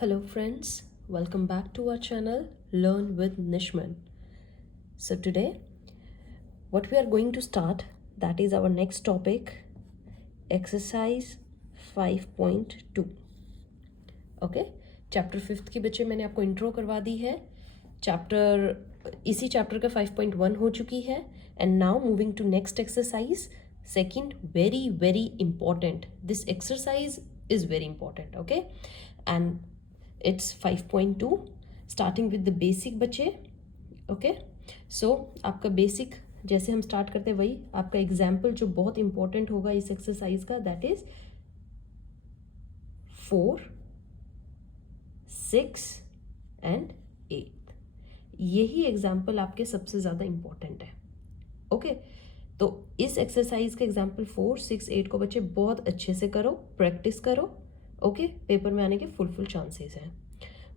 Hello friends, welcome back to our channel Learn with Nishman. So today what we are going to start, that is our next topic, exercise 5.2. Okay, chapter 5th के बच्चे मैंने आपको intro करवा दी है. इसी chapter का 5.1 हो चुकी है. And now moving to next exercise, second, very very important. This exercise is very important. Okay, and it's 5.2 starting with the basic बच्चे. ओके, सो आपका बेसिक जैसे हम स्टार्ट करते हैं वही आपका एग्जाम्पल जो बहुत इंपॉर्टेंट होगा इस एक्सरसाइज का, दैट इज 4, 6 एंड 8. यही एग्जाम्पल आपके सबसे ज़्यादा इंपॉर्टेंट है. ओके, तो इस एक्सरसाइज का एग्जाम्पल 4, 6, 8 को बच्चे बहुत अच्छे से करो, प्रैक्टिस करो. ओके, पेपर में आने के फुल चांसेस हैं.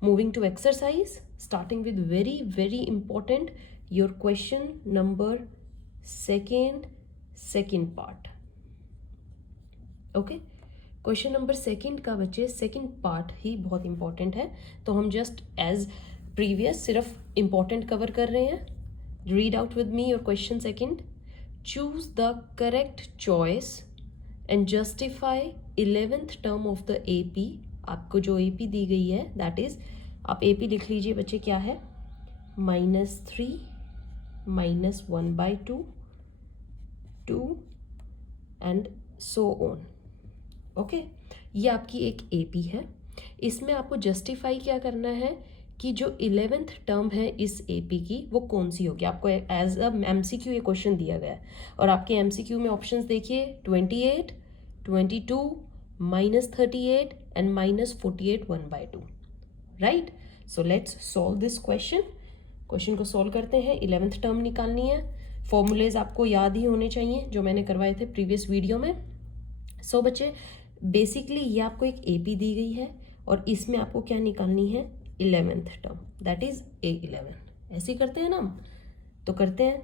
Moving to exercise, starting with very very important, your question number second part. Okay, question number second का बच्चे सेकंड पार्ट ही बहुत इंपॉर्टेंट है. तो हम जस्ट एज प्रीवियस सिर्फ इंपॉर्टेंट कवर कर रहे हैं. Read out with me your question second. Choose the correct choice and justify 11th term of the AP. आपको जो AP दी गई है दैट इज, आप AP लिख लीजिए बच्चे, क्या है, -3 -1/2 2 एंड सो ऑन. ओके, ये आपकी एक AP है. इसमें आपको जस्टिफाई क्या करना है कि जो 11th टर्म है इस AP की वो कौन सी होगी. आपको एज अ MCQ ये क्वेश्चन दिया गया है और आपके MCQ में ऑप्शंस देखिए, 28, 22, -38 and -48 1/2. Right, so let's solve this question. Question को सॉल्व करते हैं. 11th टर्म निकालनी है. फॉर्मूलेज आपको याद ही होने चाहिए जो मैंने करवाए थे प्रीवियस वीडियो में. सो बच्चे बेसिकली ये आपको एक AP दी गई है और इसमें आपको क्या निकालनी है, 11th term, that is A11. ऐसे ही करते हैं ना हम, तो करते हैं.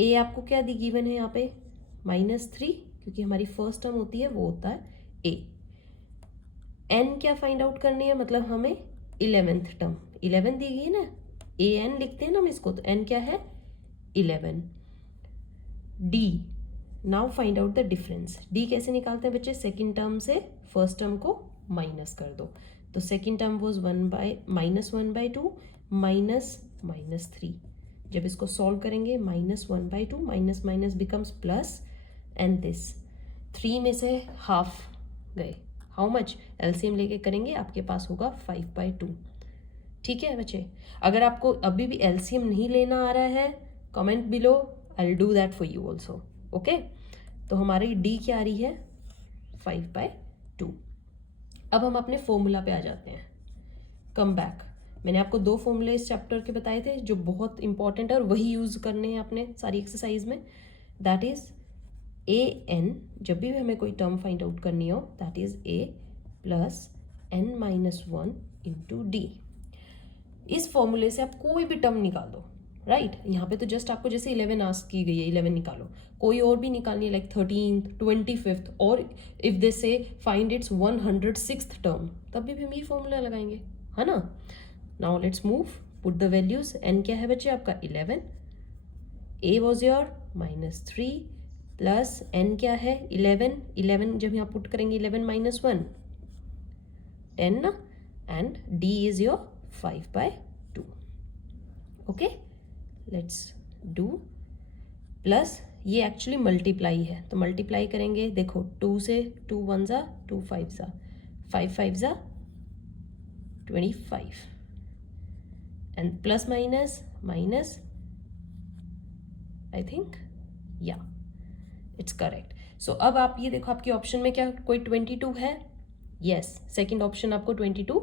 A आपको क्या दी गिवन है यहाँ पे, -3, क्योंकि हमारी फर्स्ट टर्म होती है वो होता है A. N क्या फाइंड आउट करनी है, मतलब हमें 11th टर्म 11 दी गई है ना, AN लिखते हैं ना हम इसको, तो N क्या है 11. D, now find out the difference. D कैसे निकालते हैं बच्चे, सेकेंड टर्म से फर्स्ट टर्म को माइनस कर दो. तो सेकेंड टर्म वॉज -1/2 -3. जब इसको सॉल्व करेंगे -1/2 minus minus becomes plus and this 3 में से हाफ गए. हाउ मच, LCM लेके करेंगे, आपके पास होगा 5/2. ठीक है बच्चे, अगर आपको अभी भी LCM नहीं लेना आ रहा है, comment below, I will do that for you also. Okay, तो हमारी D क्या आ रही है, 5/2. अब हम अपने फॉर्मूला पे आ जाते हैं. कम बैक, मैंने आपको 2 फॉर्मूले इस चैप्टर के बताए थे जो बहुत इंपॉर्टेंट है और वही यूज़ करने हैं अपने सारी एक्सरसाइज में. दैट इज AN, जब भी हमें कोई टर्म फाइंड आउट करनी हो, that is A + N-1 × D. इस फॉर्मूले से आप कोई भी टर्म निकाल दो. राइट, यहाँ पे तो जस्ट आपको जैसे 11 आस्क की गई है, 11 निकालो. कोई और भी निकालनी है, लाइक 13th, 25th, और इफ दे से फाइंड इट्स 106th टर्म, तब भी हम ये फॉर्मूला लगाएंगे, है ना. Now let's move, put the values. N क्या है बच्चे आपका 11, A was your -3 plus N क्या है 11 जब यहाँ पुट करेंगे 11 - 1 10 ना, and D is your 5/2. Okay, let's do plus, ये एक्चुअली मल्टीप्लाई है तो मल्टीप्लाई करेंगे. देखो 2 से 2 1 ज़ा 2 5 ज़ा 5 5 ज़ा 25 and plus minus minus, I think या इट्स करेक्ट. सो अब आप ये देखो, आपके ऑप्शन में क्या कोई 22 है, यस, सेकेंड ऑप्शन आपको 22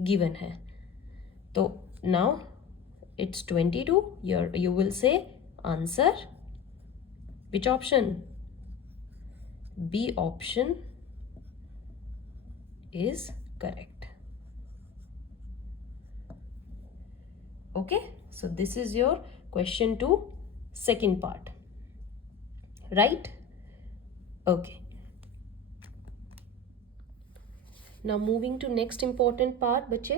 गिवन है. तो now it's 22. You will say answer which option, B option is correct. Okay, so this is your question 2 second part, right? Okay, now moving to next important part बच्चे,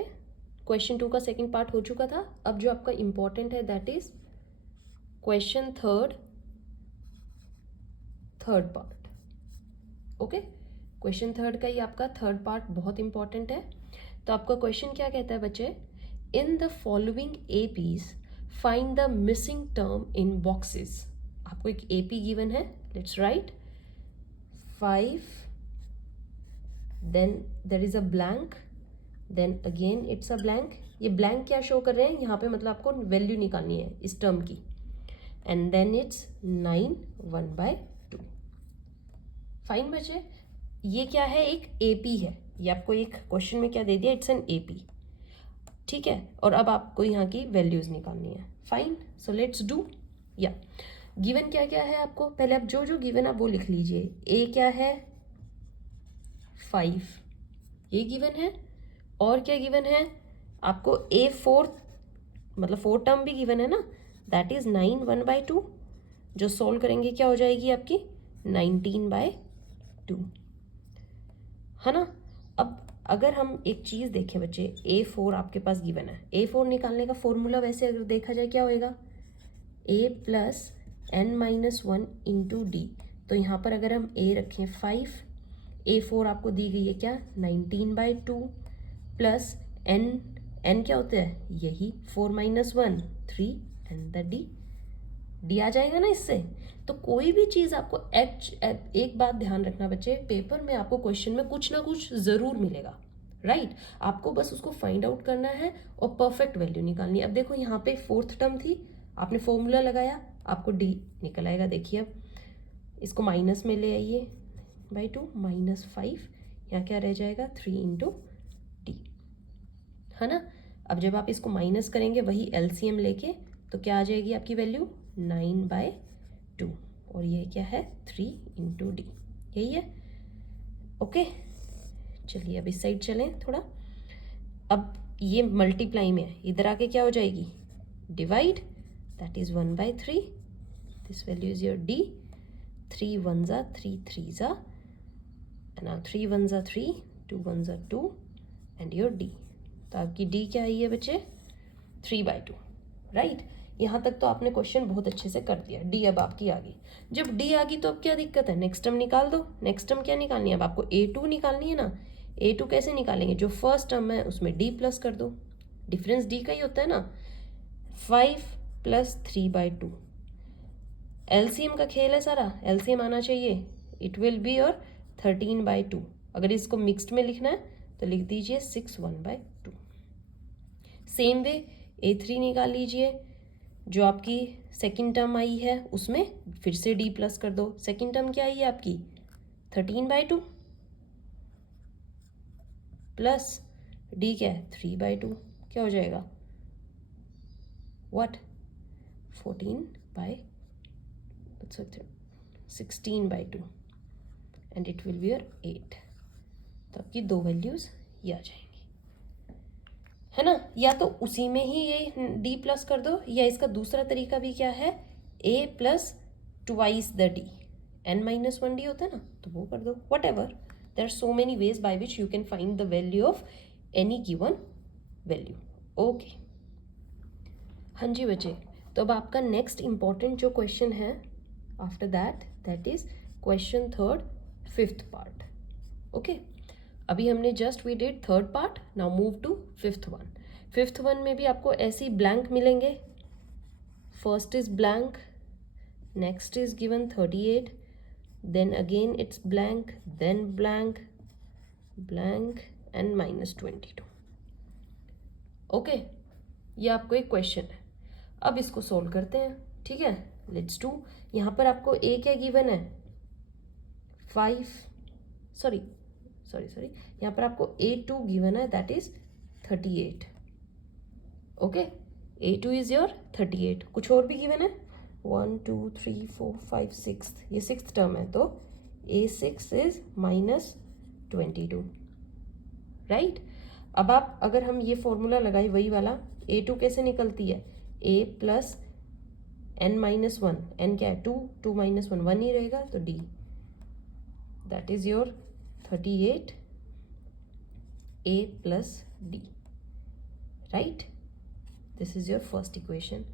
question 2 का second part हो चुका था. अब जो आपका important है that is question third part. Okay, question third का ही आपका थर्ड पार्ट बहुत इंपॉर्टेंट है. तो आपका क्वेश्चन क्या कहता है बच्चे, in the following APs find the missing term in boxes. आपको एक एपी गिवन है, let's write 5, then there is a blank, then again it's a blank. ये ब्लैंक क्या शो कर रहे हैं यहाँ पे, मतलब आपको वैल्यू निकालनी है इस टर्म की. And then it's 9 1/2. फाइन बच्चे, ये क्या है, एक एपी है. ये आपको एक क्वेश्चन में क्या दे दिया, इट्स एन एपी. ठीक है, और अब आपको यहाँ की वैल्यूज निकालनी है. Fine, so let's do. या गिवन क्या क्या है आपको, पहले आप जो जो गिवन आप वो लिख लीजिए. ए क्या है 5, ये गिवन है. और क्या गिवन है आपको, A4 मतलब 4 टर्म भी गिवन है ना, दैट इज 9 1/2. जो सोल्व करेंगे क्या हो जाएगी आपकी 19/2, है ना. अब अगर हम एक चीज़ देखें बच्चे, A4 आपके पास गिवन है. A4 निकालने का फॉर्मूला वैसे अगर देखा जाए क्या होएगा, A + n-1 इंटू डी. तो यहाँ पर अगर हम A रखें 5, A4 आपको दी गई है क्या 19/2 प्लस n क्या होता है, यही 4 - 1 3 एंड द डी आ जाएगा ना इससे. तो कोई भी चीज़ आपको एक बात ध्यान रखना बच्चे, पेपर में आपको क्वेश्चन में कुछ ना कुछ ज़रूर मिलेगा, राइट. आपको बस उसको फाइंड आउट करना है और परफेक्ट वैल्यू निकालनी है. अब देखो यहाँ पे 4th टर्म थी, आपने फॉर्मूला लगाया, आपको डी निकल आएगा. देखिए अब इसको माइनस में ले आइए (2 - 5), यहाँ क्या रह जाएगा 3 इंटू डी, है ना. अब जब आप इसको माइनस करेंगे वही एलसीएम लेके, तो क्या आ जाएगी आपकी वैल्यू 9/2, और ये क्या है 3 इंटू डी, यही है. ओके, चलिए अब इस साइड चलें थोड़ा. अब ये मल्टीप्लाई में है, इधर आके क्या हो जाएगी divide, that is 1/3. This value is your D. 3 1s are 3 3s are, and now 3 1s are 3, 2 1s are 2 and your d. तो आपकी d क्या आई है बच्चे 3/2, राइट. यहाँ तक तो आपने क्वेश्चन बहुत अच्छे से कर दिया. डी अब आपकी आ गई. जब डी आ गई तो अब क्या दिक्कत है, नेक्स्ट टर्म निकाल दो. नेक्स्ट टर्म क्या निकालनी है, अब आपको A2 निकालनी है ना. A2 कैसे निकालेंगे, जो फर्स्ट टर्म है उसमें d प्लस कर दो. डिफरेंस d का ही होता है ना. 5 + 3/2, एलसीएम का खेल है सारा, एलसीएम आना चाहिए. It will be your 13/2. अगर इसको मिक्स्ड में लिखना है तो लिख दीजिए 6 1/2. सेम वे A3 निकाल लीजिए. जो आपकी सेकंड टर्म आई है उसमें फिर से d प्लस कर दो. सेकंड टर्म क्या आई है आपकी 13/2 प्लस d क्या है 3/2, क्या हो जाएगा what 16/2 and it will be your 8. तो आपकी दो वैल्यूज ये आ जाएंगी, है ना. या तो उसी में ही ये d प्लस कर दो, या इसका दूसरा तरीका भी क्या है, a + twice the d, n-1 d होता है ना, तो वो कर दो. Whatever, there are so many ways by which you can find the value of any given value. Okay, हाँ जी बच्चे. तो अब आपका नेक्स्ट इम्पॉर्टेंट जो क्वेश्चन है after that is question third 5th part. Okay, अभी हमने just we did 3rd part, now move to 5th one. 5th one में भी आपको ऐसे ही ब्लैंक मिलेंगे. First is blank, next is given 38, then again it's blank, then blank blank and -22. Okay, ये आपको एक क्वेश्चन है. अब इसको सोल्व करते हैं, ठीक है. Let's do. यहाँ पर आपको ए क्या गिवन है 5, सॉरी यहाँ पर आपको A2 गिवन है that is 38. Okay, A2 is your 38. कुछ और भी गिवन है 1 2 3 4 5 6, ये 6th टर्म है, तो A6 इज -22, राइट. अब आप अगर हम ये फॉर्मूला लगाए वही वाला, A2 कैसे निकलती है, A + n-1, n क्या है 2 2 - 1 ही रहेगा, तो d that is your 38 a plus d, right. This is your first equation.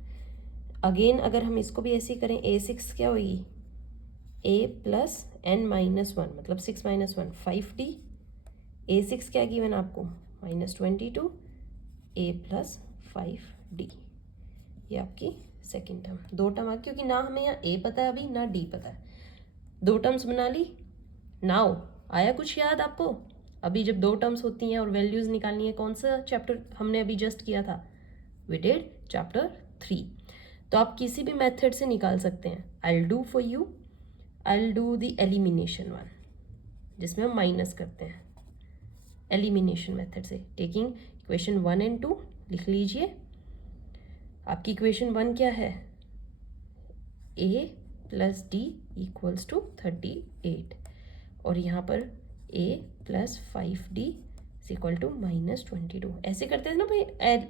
Again अगर हम इसको भी ऐसे ही करें, a6 क्या होगी, a प्लस n माइनस 1 मतलब 6 माइनस 1 5d. a6 क्या गिवन आपको, -22, a प्लस 5d. ये आपकी सेकेंड टर्म. दो टर्म आ, क्योंकि ना हमें यहाँ a पता है अभी ना d पता है, दो टर्म्स बना ली. नाउ आया कुछ याद आपको? अभी जब दो टर्म्स होती हैं और वैल्यूज निकालनी है, कौन सा चैप्टर हमने अभी जस्ट किया था, वी डिड चैप्टर 3. तो आप किसी भी मेथड से निकाल सकते हैं. I will do for you, I will do the elimination one, जिसमें हम माइनस करते हैं एलिमिनेशन मेथड से. टेकिंग इक्वेशन 1 एंड 2 लिख लीजिए. आपकी इक्वेशन 1 क्या है, a plus d equals to 38, और यहाँ पर a plus 5d equal to -22. ऐसे करते थे ना भाई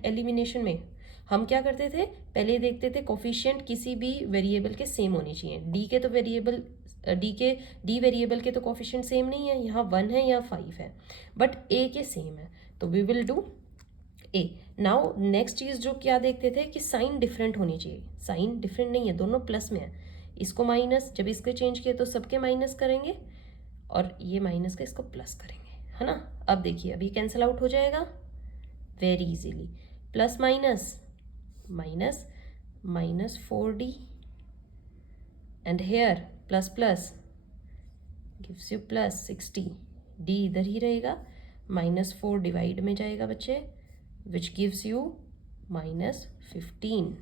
एलिमिनेशन में. हम क्या करते थे, पहले देखते थे कोफिशिएंट किसी भी वेरिएबल के सेम होने चाहिए. डी के तो वेरिएबल डी वेरिएबल के तो कोफिशिएंट सेम नहीं है, यहाँ 1 है यहाँ 5 है, बट a के सेम है, तो we will do a. Now next चीज़ जो क्या देखते थे कि साइन डिफरेंट होनी चाहिए. साइन डिफरेंट नहीं है, दोनों प्लस में है. इसको माइनस, जब इसके चेंज किए तो सबके माइनस करेंगे, और ये माइनस का इसको प्लस करेंगे, है ना. अब देखिए अभी कैंसिल आउट हो जाएगा very easily. Plus minus minus -4d, and here plus plus gives you plus 60. d इधर ही रहेगा, -4 डिवाइड में जाएगा बच्चे, विच गिव्स यू -15.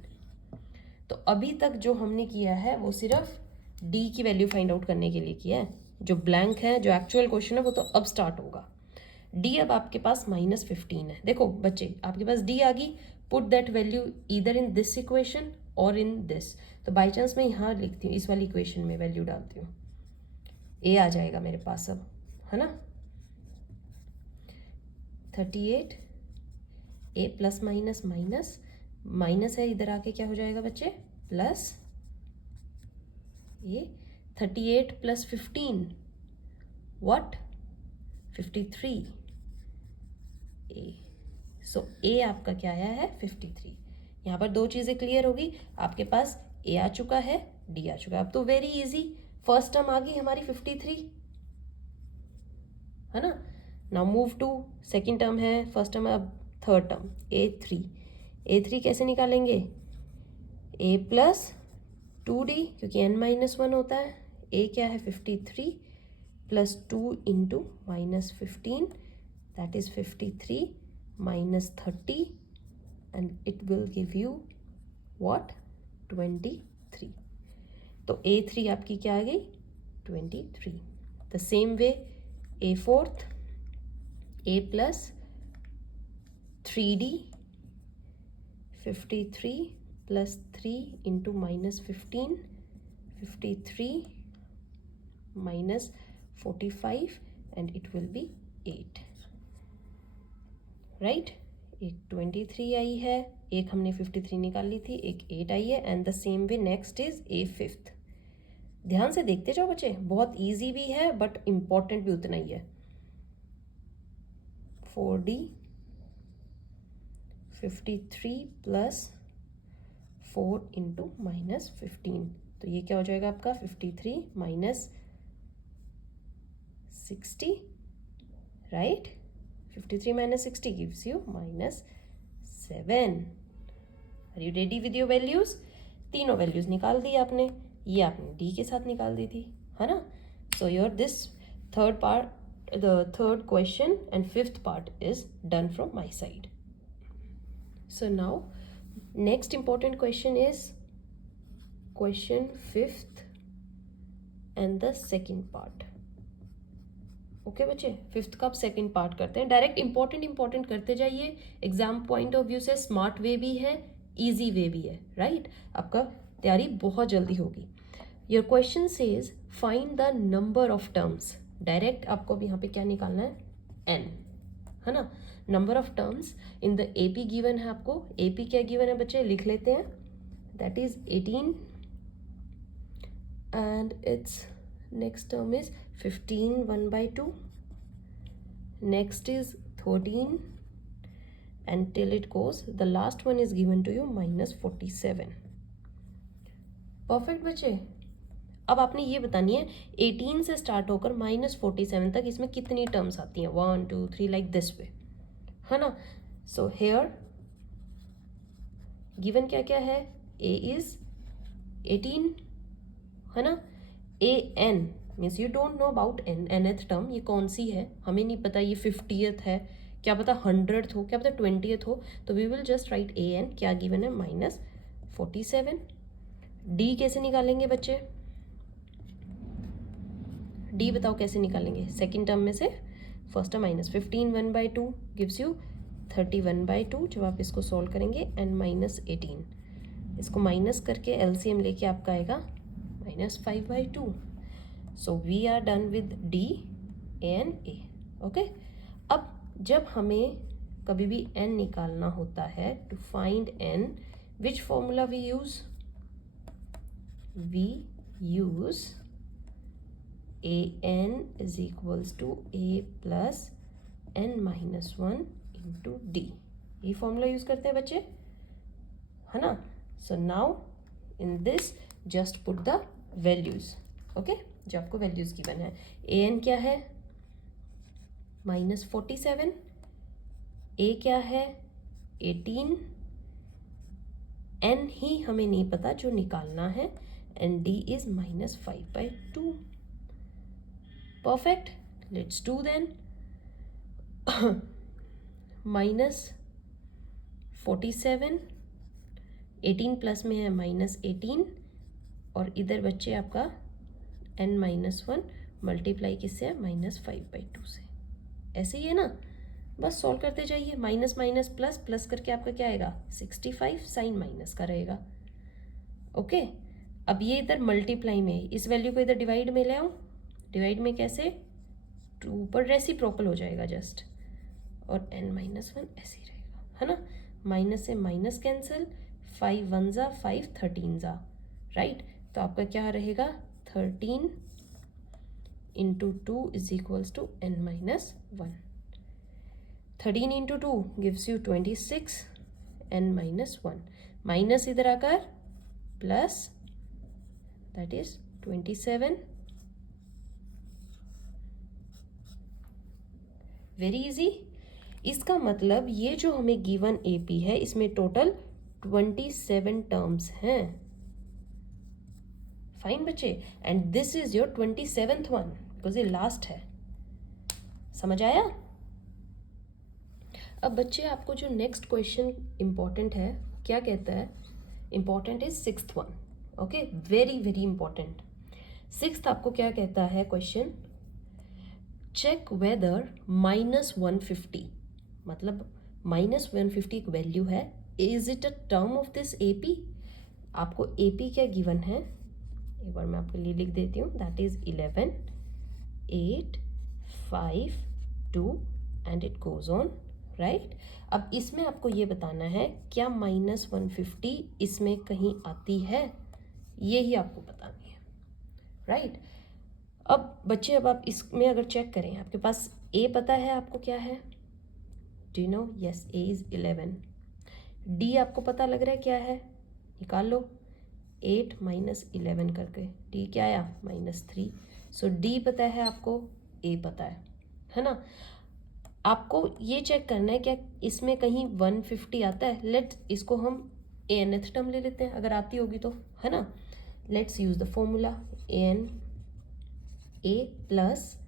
तो अभी तक जो हमने किया है वो सिर्फ d की वैल्यू फाइंड आउट करने के लिए किया है. जो ब्लैंक है, जो एक्चुअल क्वेश्चन है, वो तो अब स्टार्ट होगा. d अब आपके पास -15 है. देखो बच्चे, आपके पास d आ गई, put that value either in this equation और इन दिस. तो बाई चांस मैं यहाँ लिखती हूँ, इस वाली इक्वेशन में वैल्यू डालती हूँ, a आ जाएगा मेरे पास अब, है ना. 38, a plus minus minus minus है, इधर आके क्या हो जाएगा बच्चे, प्लस. ये 38 plus 15 what, 53. a, so a आपका क्या आया है, 53. यहाँ पर दो चीज़ें क्लियर होगी, आपके पास a आ चुका है, d आ चुका है. अब तो वेरी इजी, फर्स्ट टर्म आ गई हमारी 53, है ना. Now move to second term है, फर्स्ट टर्म है, अब थर्ड टर्म a3. a3 कैसे निकालेंगे, a प्लस 2d, क्योंकि n-1 होता है. a क्या है, 53 plus 2 into -15, that is 53 minus 30, and it will give you what, 23. तो a3 आपकी क्या आ गई, 23. The same way a4th, a plus 3d, 53 plus 3 into -15, 53 minus 45, and it will be 8, right. एक 23 आई है, एक हमने 53 निकाल ली थी, एक 8 आई है, and the same way next is a5th. ध्यान से देखते जाओ बच्चे, बहुत इजी भी है बट इम्पॉर्टेंट भी उतना ही है. 4d, 53 प्लस 4 इंटू -15, तो ये क्या हो जाएगा आपका, 53 minus 60, right. 53 minus 60 gives you -7. Are you ready with your values? तीनों वैल्यूज निकाल दी आपने, ये आपने d के साथ निकाल दी थी, है ना. So your this third part, the third question and fifth part is done from my side. So now next important question is question fifth and the second part. Okay बच्चे, फिफ्थ का अब second part करते हैं. Direct important करते जाइए. Exam point of view से smart way भी है, इजी वे भी है, राइट. आपका तैयारी बहुत जल्दी होगी. Your question says find the number of terms. Direct आपको अब यहाँ पे क्या निकालना है, n, है ना. Number of terms in the AP given है आपको. AP क्या गिवन है बच्चे, लिख लेते हैं. That is 18, and it's next term is 15 1/2. next is 13 and till it goes the last one is given to you -47. Perfect बच्चे। अब आपने ये बतानी है 18 से स्टार्ट होकर -47 तक इसमें कितनी टर्म्स आती हैं, 1 2 3 लाइक दिस वे, है ना। सो हेयर गिवन क्या क्या है, a इज 18, है ना। an means you don't know about nth term, ये कौन सी है हमें नहीं पता, ये 50th है, क्या पता 100th हो, क्या पता 20th हो, तो we will just write an, क्या गिवन है -47। d कैसे निकालेंगे बच्चे, d बताओ कैसे निकालेंगे, सेकेंड टर्म में से फर्स्ट टर्म -15 1/2 गिव्स यू 31/2, जब आप इसको सॉल्व करेंगे एंड -18, इसको माइनस करके एलसीएम लेके आपका आएगा -5/2। So we are done with d and a। Okay, अब जब हमें कभी भी n निकालना होता है, to find n which formula we use an is equals to a plus n-1 into d, ये फॉर्मूला यूज करते हैं बच्चे, है ना। So now in this just put the values. Okay, जो आपको वैल्यूज गिवन है, an क्या है -47, a क्या है 18, n ही हमें नहीं पता जो निकालना है, and d is -5/2। perfect, let's do then। -47, 18 plus में है -18, और इधर बच्चे आपका n-1 मल्टीप्लाई किससे है -5/2 से, ऐसे ही है ना। बस सॉल्व करते जाइए, माइनस माइनस प्लस, प्लस करके आपका क्या आएगा 65, साइन माइनस का रहेगा। ओके, अब ये इधर मल्टीप्लाई में, इस वैल्यू को इधर डिवाइड में ले आओ, डिवाइड में कैसे, 2 पर रेसिप्रोकल हो जाएगा जस्ट, और n-1 ऐसे ही रहेगा, है ना। माइनस से माइनस कैंसिल, 5 1 जा 5 13 जा, राइट। तो आपका क्या रहेगा 13 into 2 is equals to n-1। 13 into 2 gives you 26, n-1 minus इधर आकर plus, that is 27। Very easy. इसका मतलब ये जो हमें गिवन एपी है इसमें टोटल 27 टर्म्स हैं। फाइन बच्चे, and this is your 27th one, because ये लास्ट है। समझ आया। अब बच्चे आपको जो नेक्स्ट क्वेश्चन इंपॉर्टेंट है, क्या कहता है, important is 6th one. Okay, very very important. 6th आपको क्या कहता है क्वेश्चन, चेक वेदर -150, मतलब -150 एक वैल्यू है, is it a term of this AP. आपको एपी क्या गिवन है, एक बार मैं आपके लिए लिख देती हूँ, that is 11 8 5 2 and it goes on, right. अब इसमें आपको ये बताना है क्या -150 इसमें कहीं आती है, ये ही आपको बतानी है, राइट। अब बच्चे, अब आप इसमें अगर चेक करें, आपके पास ए पता है आपको क्या है, do you know, yes A is 11। D आपको पता लग रहा है क्या है, निकाल लो, 8 - 11 करके डी क्या आया -3। सो डी पता है आपको, ए पता है ना। आपको ये चेक करना है क्या इसमें कहीं 150 आता है। लेट्स इसको हम nth टर्म ले लेते हैं, अगर आती होगी तो, है ना। Let's use the formula an a plus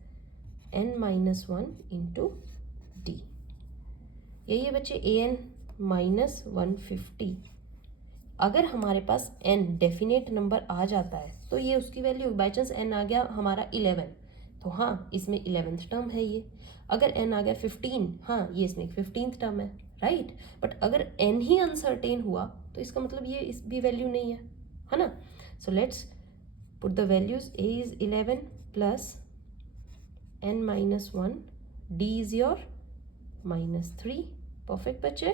n-1 into D. यही है बच्चे an -150। अगर हमारे पास n डेफिनेट नंबर आ जाता है तो ये उसकी वैल्यू, बाई चांस n आ गया हमारा 11, तो हाँ इसमें 11th टर्म है ये। अगर n आ गया 15, हाँ ये इसमें 15th टर्म है, राइट। बट अगर n ही अनसर्टेन हुआ तो इसका मतलब ये इस भी वैल्यू नहीं है ना। So let's put the values, a is 11 plus n-1, d is your -3। Perfect बच्चे,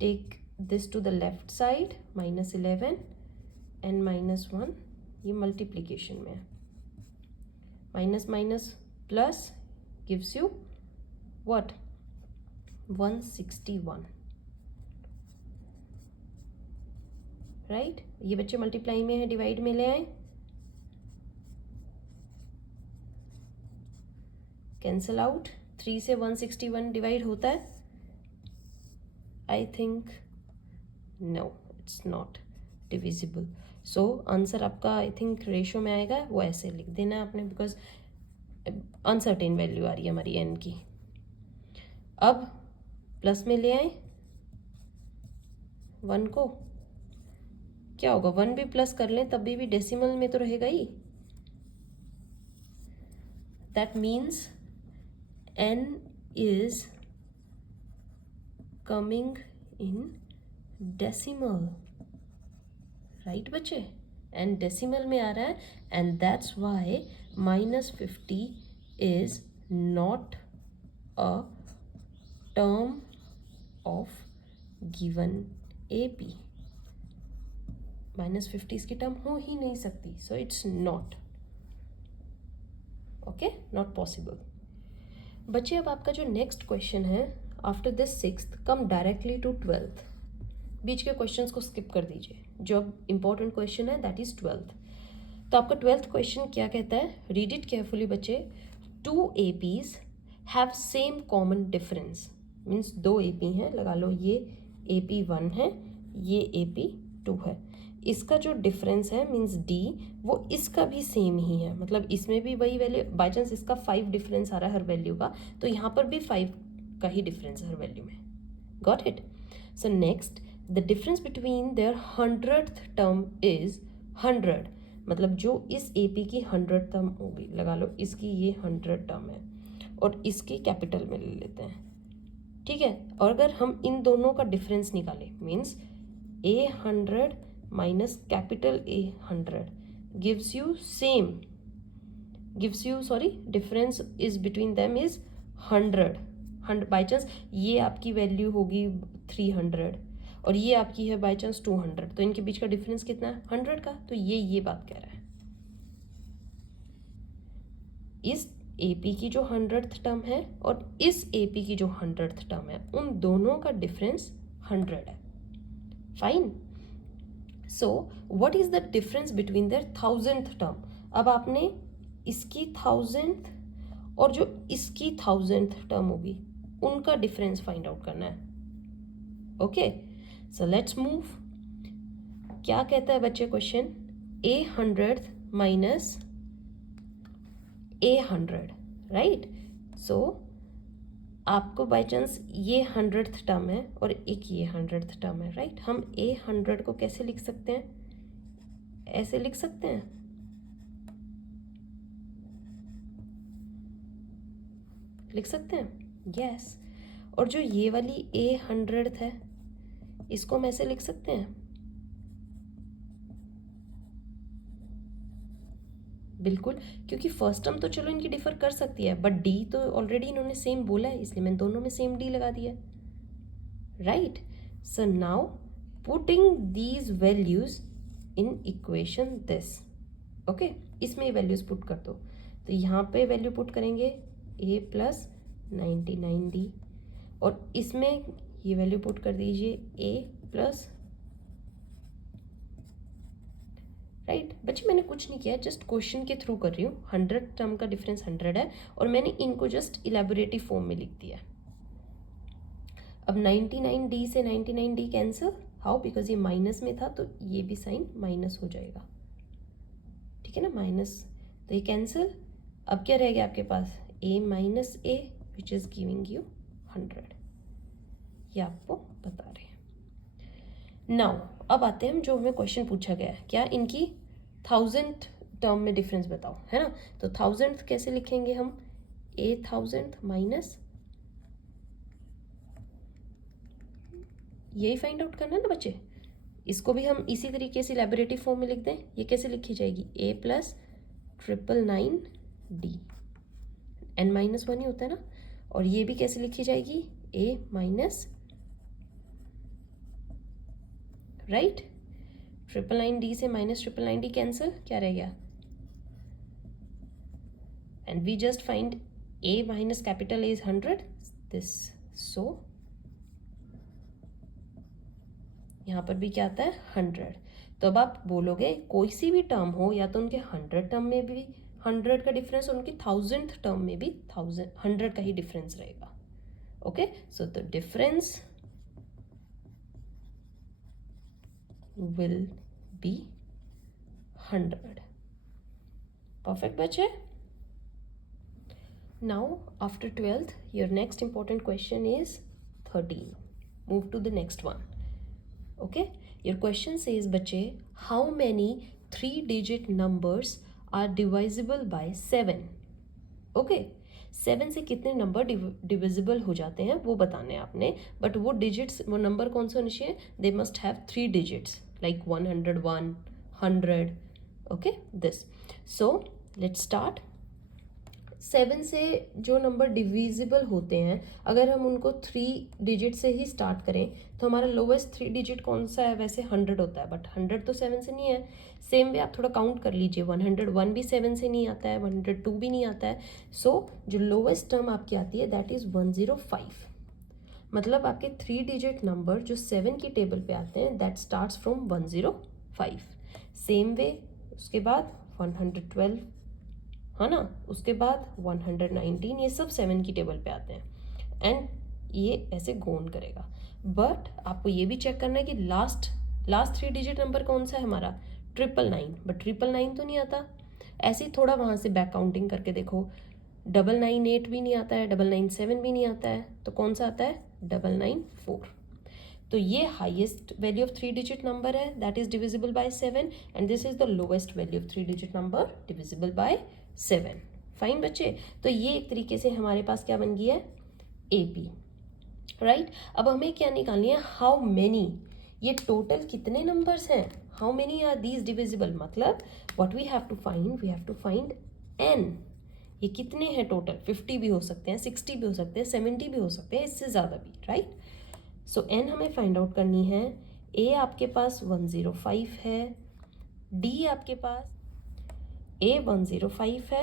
take this to the left side, -11 n-1, ये मल्टीप्लीकेशन में है, minus minus plus gives you what 161, right. ये बच्चे मल्टीप्लाई में है, डिवाइड में ले आए, कैंसल आउट। 3 से 161 डिवाइड होता है? I think no, it's not divisible. So answer आपका आई थिंक रेशो में आएगा, वो ऐसे लिख देना है आपने, बिकॉज अनसर्टेन वैल्यू आ रही है हमारी एन की। अब प्लस में ले आए 1 को, क्या होगा? 1 भी प्लस कर लें तब भी डेसिमल में तो रहेगा ही। That means n is coming in decimal, right बच्चे? n डेसिमल में आ रहा है, and that's why -50 is not a term of given AP। -50 इसकी टर्म हो ही नहीं सकती, so it's not, okay, not possible. बच्चे अब आपका जो नेक्स्ट क्वेश्चन है, after this 6th come directly to 12th। बीच के क्वेश्चंस को स्किप कर दीजिए, जो अब इंपॉर्टेंट क्वेश्चन है दैट इज 12th। तो आपका 12th क्वेश्चन क्या कहता है? रीड इट केयरफुली बच्चे। 2 APs have same common difference, means 2 AP हैं, लगा लो ये AP1 है, ये AP2 है। इसका जो डिफरेंस है मीन्स D, वो इसका भी सेम ही है, मतलब इसमें भी वही वैल्यू। बाई चांस इसका 5 डिफरेंस आ रहा है हर वैल्यू का, तो यहाँ पर भी 5 का ही डिफरेंस है हर वैल्यू में। Got it? So next, the difference between their 100th term is 100, मतलब जो इस AP की 100th टर्म होगी, लगा लो इसकी ये 100 टर्म है और इसकी कैपिटल में ले लेते हैं, ठीक है। और अगर हम इन दोनों का डिफरेंस निकालें, means A100 minus capital A100 gives you difference is between them is 100 by chance ये आपकी वैल्यू होगी 300 और ये आपकी है बाई चांस 200, तो इनके बीच का डिफरेंस कितना है? 100 का। तो ये बात कह रहा है, इस AP की जो 100th टर्म है और इस AP की जो 100th टर्म है, उन दोनों का डिफरेंस 100 है। Fine. So what is the difference between their 1000th term? अब आपने इसकी 1000th और जो इसकी 1000th टर्म होगी, उनका डिफरेंस फाइंड आउट करना है। Okay, so let's move. क्या कहता है बच्चे question? A100 minus A100, right. सो आपको बाई चांस ये 100th टर्म है और एक ये 100th टर्म है, राइट। हम A100 को कैसे लिख सकते हैं? ऐसे लिख सकते हैं, लिख सकते हैं, यस। और जो ये वाली A100 है, इसको हम ऐसे लिख सकते हैं, बिल्कुल, क्योंकि फर्स्ट टर्म तो चलो इनकी डिफर कर सकती है, बट D तो ऑलरेडी इन्होंने सेम बोला है, इसलिए मैंने दोनों में सेम D लगा दिया, right. So now putting these values in equation this, okay, इसमें वैल्यूज पुट कर दो। तो यहाँ पे वैल्यू पुट करेंगे A + 99D, और इसमें ये वैल्यू पुट कर दीजिए A +, राइट। बच्चे मैंने कुछ नहीं किया, जस्ट क्वेश्चन के थ्रू कर रही हूँ। 100 टर्म का डिफरेंस 100 है और मैंने इनको जस्ट इलेबोरेटिव फॉर्म में लिख दिया। अब 99D से 99D कैंसिल, हाउ? बिकॉज ये माइनस में था, तो ये भी साइन माइनस हो जाएगा, ठीक है ना, माइनस, तो ये कैंसिल। अब क्या रह गया आपके पास? A minus A which is giving you 100, ये आपको बता रहे हैं। नाउ अब आते हैं हम, जो हमें क्वेश्चन पूछा गया है, क्या इनकी 1000th टर्म में डिफरेंस बताओ, है ना। तो 1000th कैसे लिखेंगे हम? A1000 माइनस, यही फाइंड आउट करना है ना बच्चे। इसको भी हम इसी तरीके से इलेबोरेटिव फॉर्म में लिख दें। ये कैसे लिखी जाएगी? A + 999D, n-1 ही होता है ना। और ये भी कैसे लिखी जाएगी? A माइनस, राइट, 999D से -999D कैंसिल, क्या रह गया? And we just find A minus capital A is 100, this, so यहाँ पर भी क्या आता है 100। तो अब आप बोलोगे कोई सी भी टर्म हो, या तो उनके 100 टर्म में भी 100 का डिफरेंस, उनकी 1000th टर्म में भी 100 का ही डिफरेंस रहेगा। Okay, so the difference will be 100। Perfect बच्चे। Now after 12th, your next important question is 13. Move to the next one. Okay, your question says बच्चे, how many 3-digit numbers are divisible by 7? Okay, 7 से कितने number divisible हो जाते हैं वो बताने हैं आपने, बट वो डिजिट्स, वो नंबर कौन से होने चाहिए, they must have 3 digits like 101, 100। Okay, this. So let's start. 7 से जो नंबर डिविजिबल होते हैं, अगर हम उनको 3 डिजिट से ही स्टार्ट करें तो हमारा लोवेस्ट 3 डिजिट कौन सा है, वैसे 100 होता है, बट 100 तो 7 से नहीं है। सेम वे आप थोड़ा काउंट कर लीजिए, 101 भी 7 से नहीं आता है, 102 भी नहीं आता है। सो जो लोवेस्ट टर्म आपकी आती है दैट इज़ 105। मतलब आपके 3 डिजिट नंबर जो 7 की टेबल पे आते हैं that starts from 105। Same way उसके बाद 112 है ना, उसके बाद 119, ये सब 7 की टेबल पे आते हैं एंड ये ऐसे गोन करेगा। बट आपको ये भी चेक करना है कि लास्ट 3 डिजिट नंबर कौन सा है हमारा, 999, बट 999 तो नहीं आता। ऐसे ही थोड़ा वहाँ से बैक काउंटिंग करके देखो, 998 भी नहीं आता है, 997 भी नहीं आता है, तो कौन सा आता है 994। तो ये highest value of 3 digit number है that is divisible by 7, and this is the lowest value of 3 digit number divisible by 7। Fine बच्चे, तो ये एक तरीके से हमारे पास क्या बन गई है, AP। राइट, अब हमें क्या निकालनी है, हाउ मेनी, ये टोटल कितने नंबर्स हैं, how many are these divisible, मतलब what we have to find n। ये कितने हैं टोटल, 50 भी हो सकते हैं, 60 भी हो सकते हैं, 70 भी हो सकते हैं, इससे ज़्यादा भी। राइट, सो n हमें फाइंड आउट करनी है। A आपके पास 105 है, D आपके पास A 105 है,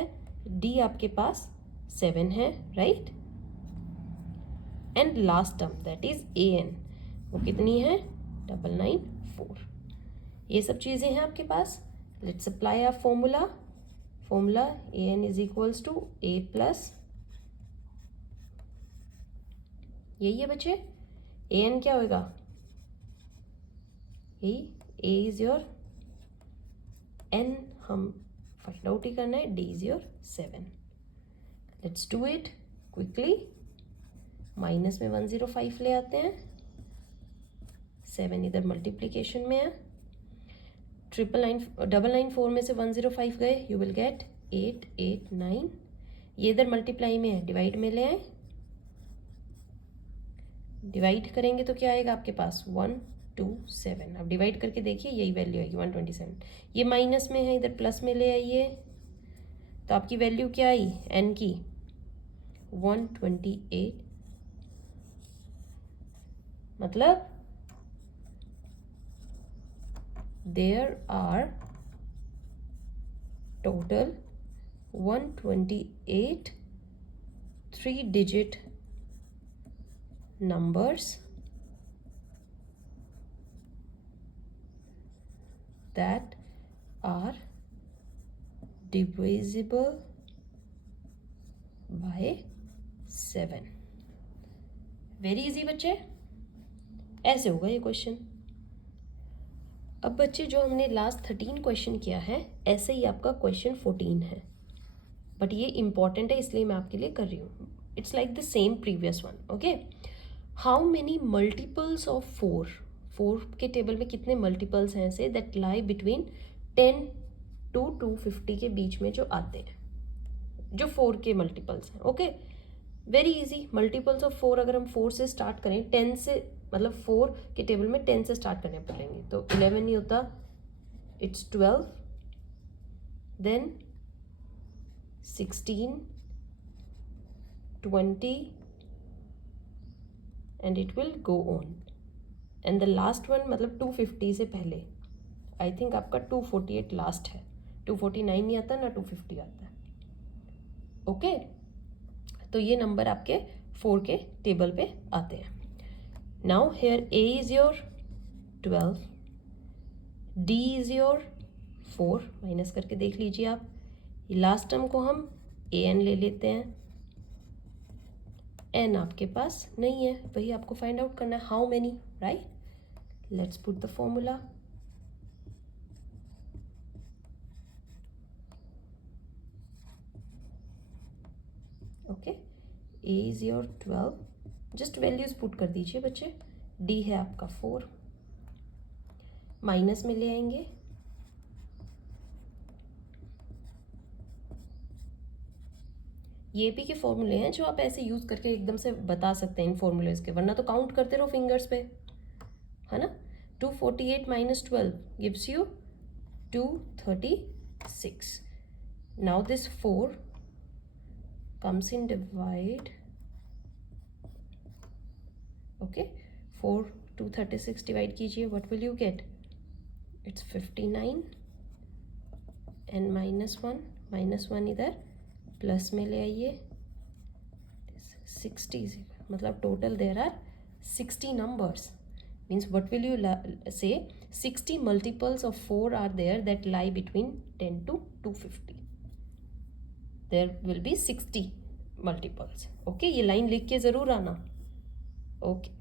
D आपके पास 7 है। Right, and last term that is AN, वो कितनी है 994। ये सब चीज़ें हैं आपके पास। Let's apply our formula AN is equals to A plus, यही है बच्चे, AN क्या होगा, यही A इज योर N, हम फाइंड आउट ही करना है, D is your 7। Let's do it quickly. Minus में 105 ले आते हैं, 7 इधर मल्टीप्लीकेशन में है, 994 में से 105 गए, यू विल गेट 889। ये इधर मल्टीप्लाई में है, डिवाइड में ले आए, डिवाइड करेंगे तो क्या आएगा आपके पास 127। अब डिवाइड करके देखिए यही वैल्यू आएगी 127। ये माइनस में है, इधर प्लस में ले आइए, तो आपकी वैल्यू क्या आई n की 128। मतलब there are total 128 3-digit numbers that are divisible by 7। Very easy बच्चे, ऐसे होगा ये क्वेश्चन। अब बच्चे जो हमने लास्ट 13 क्वेश्चन किया है, ऐसे ही आपका क्वेश्चन 14 है, बट ये इंपॉर्टेंट है इसलिए मैं आपके लिए कर रही हूँ। It's like the same previous one. Okay, how many multiples of 4 के टेबल में कितने मल्टीपल्स हैं ऐसे दैट लाई बिटवीन 10 to 250 के बीच में जो आते हैं, जो 4 के मल्टीपल्स हैं। Okay, very easy. Multiples of 4 अगर हम 4 से स्टार्ट करें, 10 से, मतलब 4 के टेबल में 10 से स्टार्ट करने पड़ेंगे, तो 11 नहीं होता, it's 12, then 16, 20 and it will go on, and the last one मतलब 250 से पहले, आई थिंक आपका 248 लास्ट है, 249 नहीं आता ना 250 आता है। ओके, तो ये नंबर आपके 4 के टेबल पे आते हैं। Now here A is your 12, D is your 4, minus करके देख लीजिए आप। लास्ट टर्म को हम an ले लेते हैं, n आपके पास नहीं है, वही आपको फाइंड आउट करना है, how many, right. Let's put the formula. Okay, a is your 12, just values put कर दीजिए बच्चे। d है आपका 4, माइनस में ले आएंगे, ये भी के फॉर्मूले हैं जो आप ऐसे यूज करके एकदम से बता सकते हैं इन फॉर्मूलेज के, वरना तो काउंट करते रहो फिंगर्स पे, है ना। 248 minus 12 gives you 236. Now this 4 comes in divide. Okay, 4 236 divide कीजिए, what will you get? It's 59 and minus 1 इधर प्लस में ले आइए, 60, मतलब total there are 60 numbers. Means what will you say? 60 multiples of 4 are there that lie between 10 to 250. There will be 60 multiples. Okay, ये line लिख के ज़रूर आना. Okay.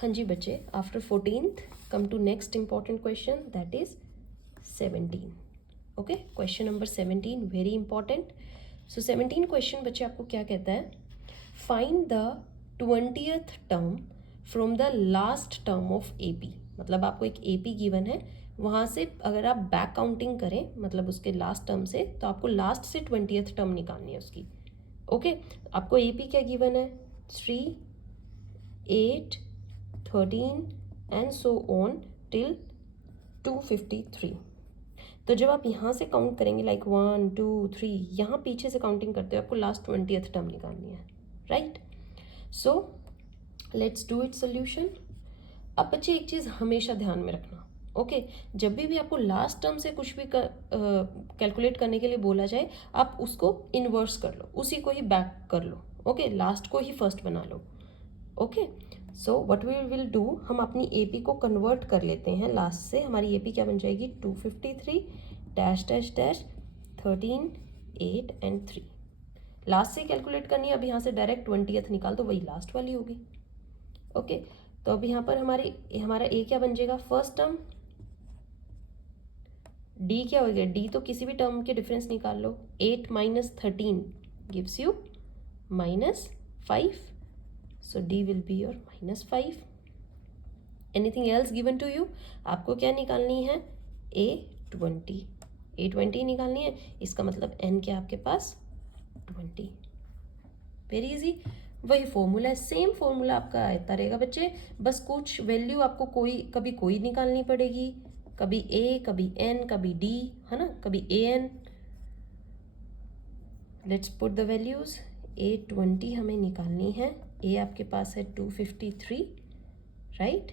हाँ जी बच्चे, after 14th come to next important question, that is 17. Okay, question number 17 very important. So 17 question बच्चे आपको क्या कहता है? Find the 20th term from the last term of AP. मतलब आपको एक AP गिवन है, वहाँ से अगर आप बैक काउंटिंग करें, मतलब उसके लास्ट टर्म से, तो आपको लास्ट से 20th टर्म निकालनी है उसकी. ओके, आपको AP क्या गिवन है? 3, 8, 13 एंड सो ऑन टिल 253. तो जब आप यहाँ से काउंट करेंगे लाइक 1 2 3, यहाँ पीछे से काउंटिंग करते हो, आपको लास्ट 20th टर्म निकालनी है, right. So let's do it solution. अब बच्चे एक चीज़ हमेशा ध्यान में रखना, ओके, जब भी आपको लास्ट टर्म से कुछ भी कैलकुलेट करने के लिए बोला जाए, आप उसको इन्वर्स कर लो, उसी को ही बैक कर लो, ओके, लास्ट को ही फर्स्ट बना लो. Okay, so what we will do, हम अपनी AP को कन्वर्ट कर लेते हैं लास्ट से. हमारी AP क्या बन जाएगी? 253 dash dash dash 13 8 and 3. Last से कैलकुलेट करनी है, अब यहाँ से डायरेक्ट 20th निकाल दो, वही लास्ट वाली होगी. ओके, तो अब यहाँ पर हमारा A क्या बन जाएगा? First term. D क्या हो गया? D तो किसी भी टर्म के डिफरेंस निकाल लो. 8 minus 13 gives you -5. So D will be your -5. Anything else given to you? आपको क्या निकालनी है? A20 निकालनी है. इसका मतलब N क्या आपके पास? 20. Very easy. वही फॉर्मूला है, सेम फॉर्मूला आपका आता रहेगा बच्चे, बस कुछ वैल्यू आपको कभी कोई निकालनी पड़ेगी, कभी A, कभी N, कभी D, है ना, कभी AN. Let's put the values. A20 हमें निकालनी है. A आपके पास है 253, right.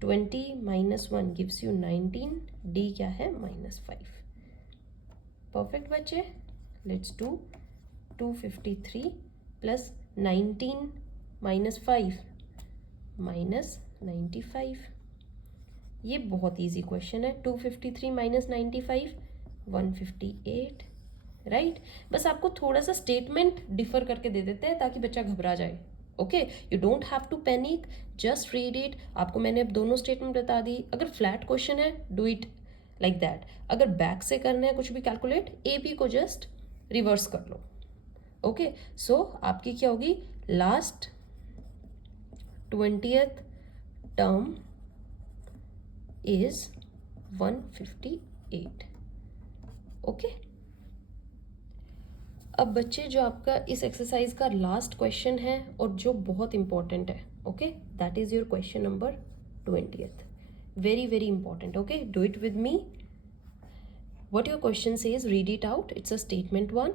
20 minus 1 gives you 19. D क्या है? -5. परफेक्ट बच्चे. Let's do 253 plus 19 minus 5 -95. ये बहुत इजी क्वेश्चन है. 253 माइनस 95 158, राइट. बस आपको थोड़ा सा स्टेटमेंट डिफर करके दे देते हैं ताकि बच्चा घबरा जाए. Okay, you don't have to panic, just read it. आपको मैंने अब दोनों स्टेटमेंट बता दी. अगर फ्लैट क्वेश्चन है, डू इट लाइक दैट. अगर बैक से करना है कुछ भी कैलकुलेट, AP को जस्ट रिवर्स कर लो. ओके, सो आपकी क्या होगी? Last 20th term is 158. Okay, अब बच्चे जो आपका इस एक्सरसाइज का लास्ट क्वेश्चन है और जो बहुत इंपॉर्टेंट है, okay, that is your question number 20th. Very very important. Okay, do it with me. What your question says, read it out. It's a statement 1.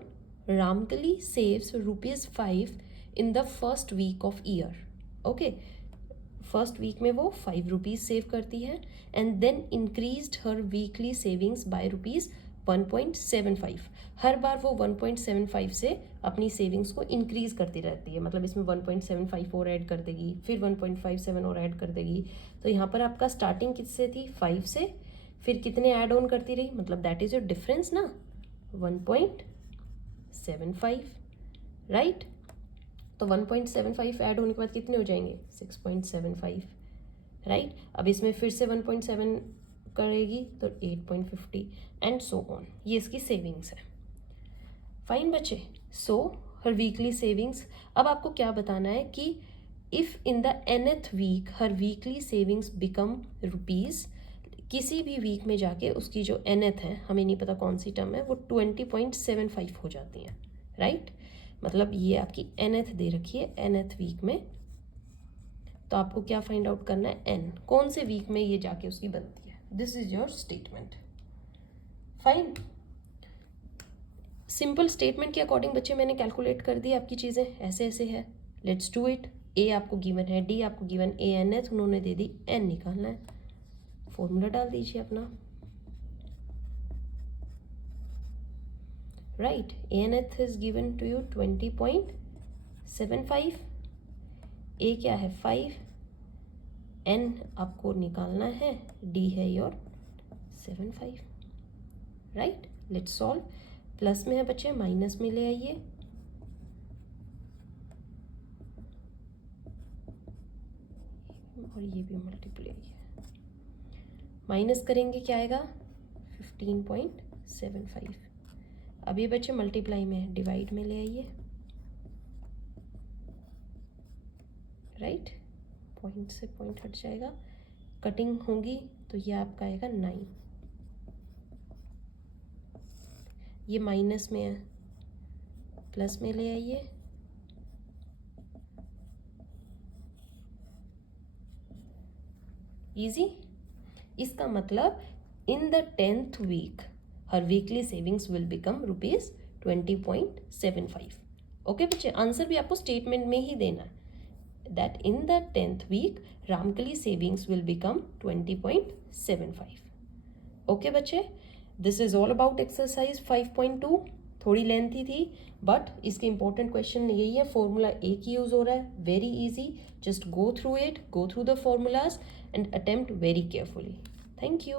Ramkali saves ₹5 in the first week of year. Okay, first week में वो 5 rupees save करती है, and then increased हर weekly savings by ₹5 1.75। हर बार वो 1.75 से अपनी सेविंग्स को इंक्रीज करती रहती है, मतलब इसमें 1.75 और ऐड कर देगी, फिर 1.57 और ऐड कर देगी। तो यहाँ पर आपका स्टार्टिंग किससे थी, 5 से, फिर कितने ऐड ऑन करती रही, मतलब दैट इज योर डिफरेंस ना, 1.75, राइट। तो 1.75 ऐड होने के बाद कितने हो जाएंगे, 6.75, राइट। अब इसमें फिर से 1.7 करेगी तो 8.50 एंड सो ऑन। ये इसकी सेविंग्स है। फाइन बच्चे, सो हर वीकली सेविंग्स। अब आपको क्या बताना है कि if in the nth week हर वीकली सेविंग्स बिकम रुपीज़, किसी भी वीक में जाके उसकी जो nth है, हमें नहीं पता कौन सी टर्म है, वो 20.75 हो जाती हैं, राइट। मतलब ये आपकी nth दे रखी है, nth वीक में, तो आपको क्या फाइंड आउट करना है, n कौन से वीक में ये जाके उसकी बनती है। This is your statement. Fine, simple statement के अकॉर्डिंग बच्चे मैंने कैलकुलेट कर दी आपकी चीज़ें, ऐसे ऐसे है, लेट्स डू इट। ए आपको गिवन है, डी आपको गिवन, ए एन एथ उन्होंने दे दी, एन निकालना है, फॉर्मूला डाल दीजिए अपना, राइट। ए एन एथ इज गिवन टू यू 20.75, ए क्या है 5, एन आपको निकालना है, डी है your 75, right. Let's solve. Plus में है बच्चे, माइनस में ले आइए, और ये भी मल्टीप्लाई है, माइनस करेंगे क्या आएगा 15.75। अब ये बच्चे मल्टीप्लाई में है, डिवाइड में ले आइए, राइट। पॉइंट से पॉइंट हट जाएगा, कटिंग होगी तो ये आपका आएगा 9, ये माइनस में है, प्लस में ले आइए, इजी। इसका मतलब इन द 10th वीक हर weekly savings will become ₹20.75। Okay बच्चे, आंसर भी आपको स्टेटमेंट में ही देना है, that in the 10th week Ramkali savings will become 20.75। Okay बच्चे, this is all about exercise 5.2। थोड़ी लेंथी थी, बट इसके इंपॉर्टेंट क्वेश्चन यही है, फॉर्मूला एक ही यूज हो रहा है, very easy, just go through it, go through the formulas and attempt very carefully. Thank you.